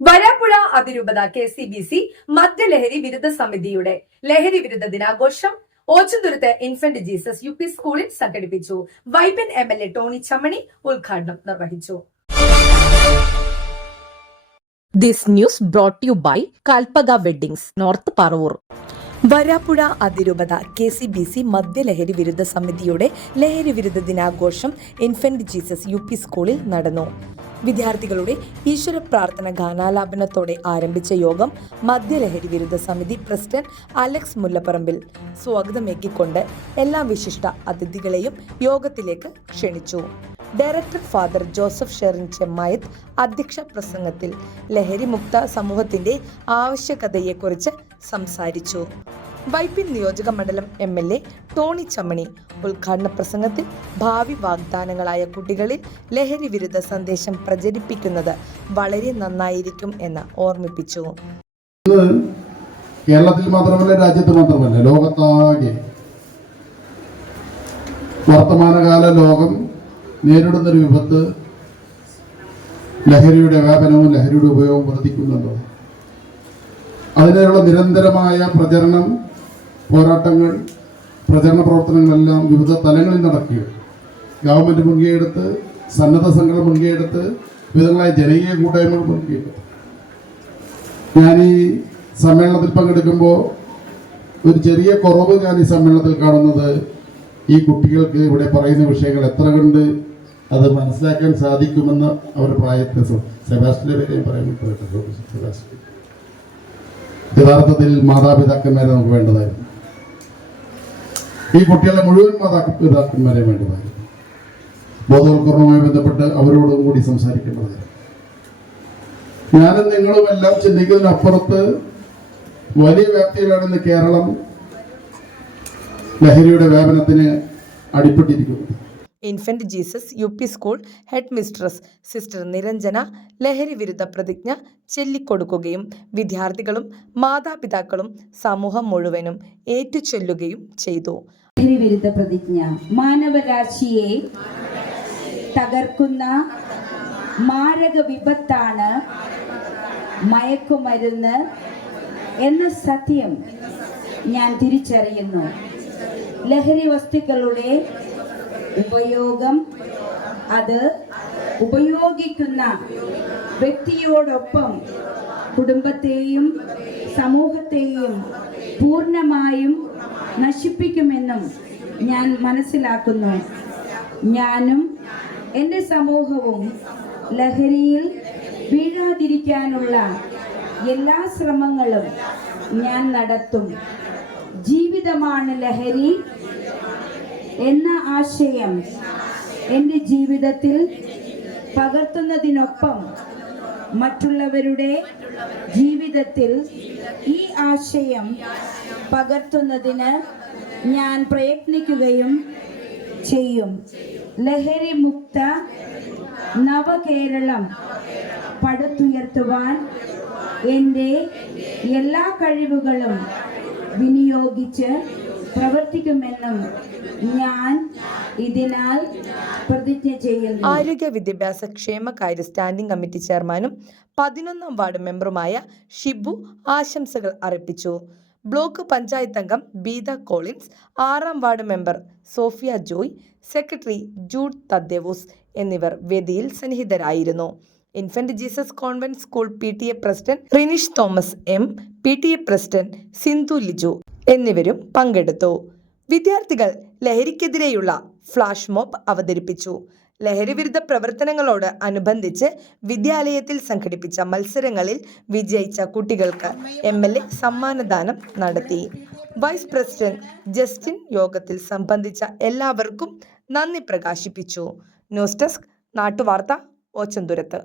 വരാപ്പുഴ അതിരൂപത KCBC മദ്യലഹരി വിരുദ്ധ സമിതിയുടെ ലഹരി വിരുദ്ധ ദിനാഘോഷം ഓച്ചന്തുരുത്ത് ഇൻഫന്റ് ജീസസ് UP സ്കൂളിൽ സംഘടിപ്പിച്ചു. വൈപ്പിൻ MLA ടോണി ചമ്മണി ഉദ്ഘാടനം നിർവഹിച്ചു. This news brought to you by Kalpaga Weddings, North Paravoor. Varapuzha അതിരൂപത KCBC മദ്യലഹരി വിരുദ്ധ സമിതിയുടെ ലഹരി വിരുദ്ധ ദിനാഘോഷം ഇൻഫന്റ് ജീസസ് UP സ്കൂളിൽ നടന്നു. വിദ്യാർത്ഥികളുടെ ഈശ്വര പ്രാർത്ഥന ഗാനാലാപനത്തോടെ ആരംഭിച്ച യോഗം മദ്യലഹരി വിരുദ്ധ സമിതി പ്രസിഡന്റ് അലക്സ് മുല്ലപ്പറമ്പിൽ സ്വാഗതമേകിക്കൊണ്ട് എല്ലാ വിശിഷ്ട അതിഥികളെയും യോഗത്തിലേക്ക് ക്ഷണിച്ചു. ഡയറക്ടർ ഫാദർ ജോസഫ് ഷെറിൻ ചെമ്മായത്ത് അധ്യക്ഷ പ്രസംഗത്തിൽ ലഹരി മുക്ത സമൂഹത്തിന്റെ ആവശ്യകതയെക്കുറിച്ച് സംസാരിച്ചു. വൈപ്പിൻ നിയോജക മണ്ഡലം MLA ടോണി ചമ്മണി ഉദ്ഘാടന പ്രസംഗത്തിൽ ഭാവി വാഗ്ദാനങ്ങളായ കുട്ടികളിൽ ലഹരി വിരുദ്ധ സന്ദേശം പ്രചരിപ്പിക്കുന്നത് വളരെ നന്നായിരിക്കും എന്ന് ഓർമ്മിപ്പിച്ചു. കേരളത്തിൽ മാത്രമല്ല, രാജ്യത്ത് മാത്രമല്ല, ലോകത്താകെ വർത്തമാനകാല ലോകം നേരിടുന്നൊരു വിപത്ത് ലഹരിയുടെ വ്യാപനവും ലഹരിയുടെ ഉപയോഗവും വർദ്ധിക്കുന്നുണ്ടോ. അതിനുള്ള നിരന്തരമായ പോരാട്ടങ്ങൾ, പ്രചരണ പ്രവർത്തനങ്ങളെല്ലാം വിവിധ തലങ്ങളിൽ നടക്കുകയാണ്. ഗവൺമെന്റ് മുൻകൈയെടുത്ത്, സന്നദ്ധ സംഘടന മുൻകൈയെടുത്ത്, വിവിധങ്ങളായ ജനകീയ കൂട്ടായ്മകൾ മുൻകൈയെടുത്ത്. ഞാൻ ഈ സമ്മേളനത്തിൽ പങ്കെടുക്കുമ്പോൾ ഒരു ചെറിയ കുറവ് ഞാൻ ഈ സമ്മേളനത്തിൽ കാണുന്നത്, ഈ കുട്ടികൾക്ക് ഇവിടെ പറയുന്ന വിഷയങ്ങൾ എത്ര കണ്ട് അത് മനസ്സിലാക്കാൻ സാധിക്കുമെന്ന് അവർ പ്രായത്തിൽ സെബാസ്റ്റിന്റെ പേരെയും പറയുന്നു. സെബാസ്റ്റ്യൻ യഥാർത്ഥത്തിൽ മാതാപിതാക്കന്മാരെ നമുക്ക് വേണ്ടതായിരുന്നു. ഈ കുട്ടികളെ മുഴുവൻ മാതാപിതാക്കന്മാരെ വേണ്ടതായിരുന്നു. ബോധവൽക്കരണവുമായി ബന്ധപ്പെട്ട് അവരോടും കൂടി സംസാരിക്കേണ്ടതായിരുന്നു. ഞാനും നിങ്ങളും എല്ലാം ചിന്തിക്കുന്നതിനപ്പുറത്ത് വലിയ വ്യാപ്തിയിലാണ് ഇന്ന് കേരളം ലഹരിയുടെ വ്യാപനത്തിന് അടിപ്പെട്ടിരിക്കുന്നത്. Infant Jesus UP school head mistress sister Niranjana ലഹരി വിരുദ്ധ പ്രതിജ്ഞ ചൊല്ലിക്കൊടുക്കുകയും വിദ്യാർത്ഥികളും മാതാപിതാക്കളും സമൂഹം മുഴുവനും ഏറ്റുചൊല്ലുകയും ചെയ്തു. ലഹരി വിരുദ്ധ പ്രതിജ്ഞ മാനവരാശിയെ തകർക്കുന്ന മാരക വിപത്താണ് മയക്കുമരുന്ന് എന്ന സത്യം ഞാൻ തിരിച്ചറിയുന്നു. ലഹരി വസ്തുക്കളുടെ ഉപയോഗം അത് ഉപയോഗിക്കുന്ന വ്യക്തിയോടൊപ്പം കുടുംബത്തെയും സമൂഹത്തെയും പൂർണ്ണമായും നശിപ്പിക്കുമെന്നും ഞാൻ മനസ്സിലാക്കുന്നു. ഞാനും എൻ്റെ സമൂഹവും ലഹരിയിൽ വീഴാതിരിക്കാനുള്ള എല്ലാ ശ്രമങ്ങളും ഞാൻ നടത്തും. ജീവിതമാണ് ലഹരി എന്ന ആശയം എൻ്റെ ജീവിതത്തിൽ പകർത്തുന്നതിനൊപ്പം മറ്റുള്ളവരുടെ ജീവിതത്തിൽ ഈ ആശയം പകർത്തുന്നതിന് ഞാൻ പ്രയത്നിക്കുകയും ചെയ്യും. ലഹരി മുക്ത നവകേരളം പടുത്തുയർത്തുവാൻ എൻ്റെ എല്ലാ കഴിവുകളും വിനിയോഗിച്ച് പ്രവർത്തിക്കുമെന്നും ഞാൻ ഇതിനാൽ പ്രതിജ്ഞ ചെയ്യുന്നു. ആരോഗ്യ വിദ്യാഭ്യാസ ക്ഷേമകാര്യ സ്റ്റാൻഡിംഗ് കമ്മിറ്റി ചെയർമാനും 11ാം വാർഡ് മെമ്പറുമായ ഷിബു ആശംസകൾ അർപ്പിച്ചു. ബ്ലോക്ക് പഞ്ചായത്ത് അംഗം ബീത കോളിൻസ്, 6ാം ward member Sophia Joy, secretary Jude Thaddeus എന്നിവർ വേദിയിൽ സന്നിഹിതരായിരുന്നു. Infant Jesus convent school PTA president Rinish Thomas M, PTA president Sindhu Liju എന്നിവരും പങ്കെടുത്തു. വിദ്യാർത്ഥികൾ ലഹരിക്കെതിരെയുള്ള ഫ്ലാഷ് മോബ് അവതരിപ്പിച്ചു. ലഹരി വിരുദ്ധ പ്രവർത്തനങ്ങളോട് അനുബന്ധിച്ച് വിദ്യാലയത്തിൽ സംഘടിപ്പിച്ച മത്സരങ്ങളിൽ വിജയിച്ച കുട്ടികൾക്ക് MLA സമ്മാനദാനം നടത്തി. വൈസ് പ്രസിഡന്റ് ജസ്റ്റിൻ യോഗത്തിൽ സംബന്ധിച്ച എല്ലാവർക്കും നന്ദി പ്രകാശിപ്പിച്ചു. ന്യൂസ് ഡെസ്ക് നാട്ടുവാർത്ത ഓച്ചന്തുരുത്ത്.